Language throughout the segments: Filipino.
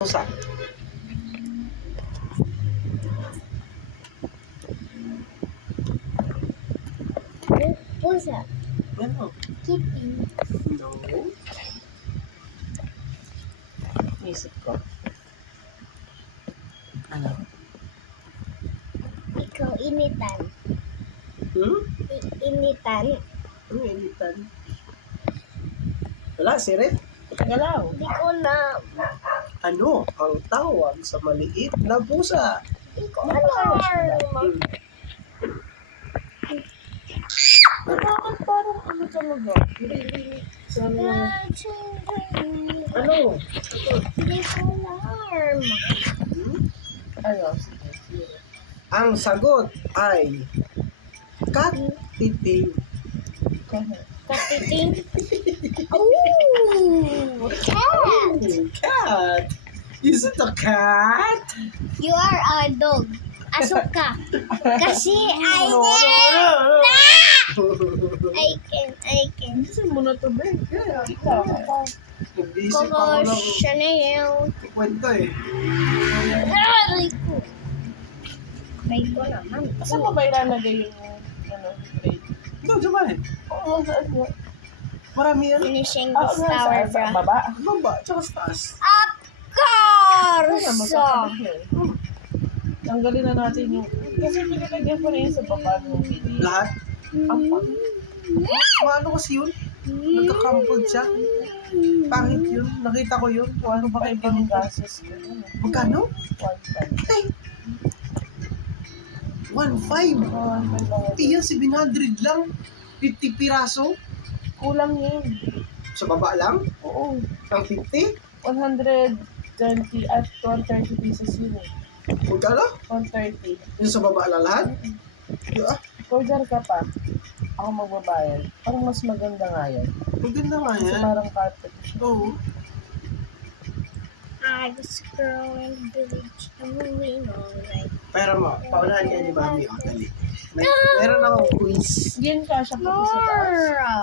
Pusa. Pusa. Ano? Kitty. No. Isip ko. Ano? Ikaw initan. Initan. Ano initan? Wala, sirit. Galaw. Hindi ko na. Ano ang tawag sa maliit na pusa? Hindi ko alam. Bakit parang ano talaga? Ano? Hindi ko alarm. Ano? Ang sagot ay katiting. Katiting. Oh, cat. Cat. Is it a cat? You are a dog. Aso ka. Kasi I No. I can. Kasi mo na to, Ben. Kaya, ikaw. Nag-isip Coco ako ng Chanel. kwento eh. Aray ko. Aray ko naman. Saan mo ba ilalagay yung grade? Ito, Jamal. Oo, saan mo? Marami yan. Finishing Ah, this tower, sa bra. baba? Baba, tsaka sa taas. Of Kaya course! magkakabit yun. Tanggalin na natin yung... Kasi pinilagyan ko na yun sa baba ng video. Lahat. Ang pangit. Paano kasi yun? Nagkakampod siya. Pangit yun. Nakita ko yun. Ano ba kayo bang gasos ko? Magkano? 1.5. Ay! 1.5. Iyan, 700 lang. 50 piraso. Kulang yun. Sa baba lang? Oo. Ang 50? 120 at 130 pieces yun eh. Magkano? 130. Yung sa baba lang lahat? Yeah. Order ka pa. Ako magbabayad. Parang mas maganda nga yan. Maganda nga Kasi yan. parang carpet. Oo. I was growing village and moving on right. Pero mo, paunahan ka ni Mami. O, dali. Meron akong quiz. Yan ka siya pati sa taas. Nora!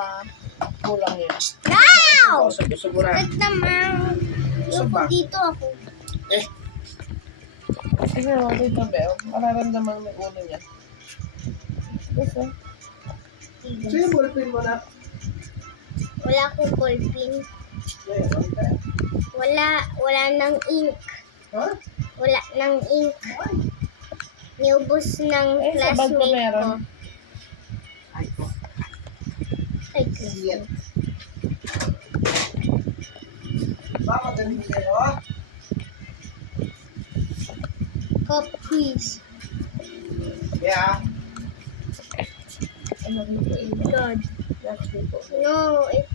Kulang yun. Now! Gusto mo na. Ba't naman? Yung Saba. dito ako. Eh, Kasi mo, dito Beo, mararamdaman may ulo niya. Gusto? so yung ballpen mo na. Wala akong ballpen. Meron ka. Wala nang ink. Ha? Wala nang ink. Niubos ng Eh, sa bag ko classmate ko. meron. Ay, ko. Ay, Siyet. Bakit ganun kayo, ha? cup quiz. Yeah. Ano dito eh? God. That's dito. No, it's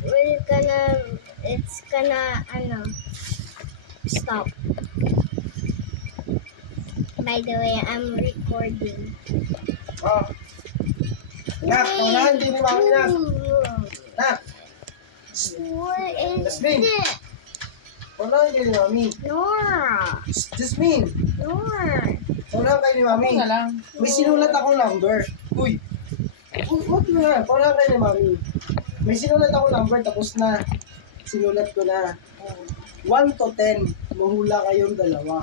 gonna, stop. By the way, I'm recording. Oh. Nak, paunahan din ni Mami na. Nak, What is Jasmine. this? paunahan kayo ni Mami. Nora! Jasmine, Nora! paunahan kayo ni Mami. Ako na lang. May sinulat akong number. Uy. Huwag na. Paunahan kayo ni Mami. May sinulat akong number tapos na. Sinulat ko na. 1 to 10. Mahula kayong dalawa.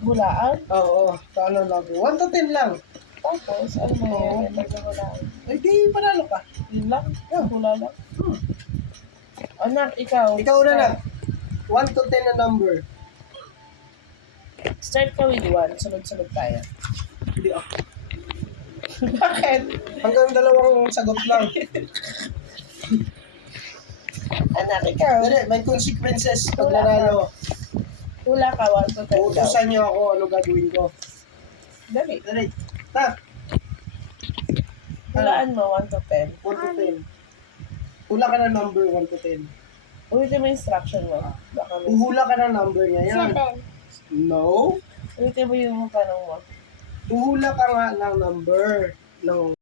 Hulaan. Oo. Paano lang? 1 to 10 lang. Tapos, ano na Oo. yan? Maghulaan. Ay, di panalo ka. Yun lang? Yeah. Hula lang? Hmm. Anak, ikaw. Ikaw na lang. 1 to 10 na number. Start ka with 1. Sunod-sunod tayo. Hindi ako. Bakit? Hanggang dalawang sagot lang. Anak, ikaw. Dali, may consequences pag nanalo. Hula ka, 1 to 10 daw. Uutusan niyo ako ano gagawin ko. Dali. Dali. Tak. Hulaan mo, 1 to 10. 1 to 10. Hula ka ng number 1 to 10. Ulitin mo yung instruction mo. Baka may... Uhula ka ng number niya yan. 7. No. Ulitin mo yung tanong mo. Uhula ka nga ng number ng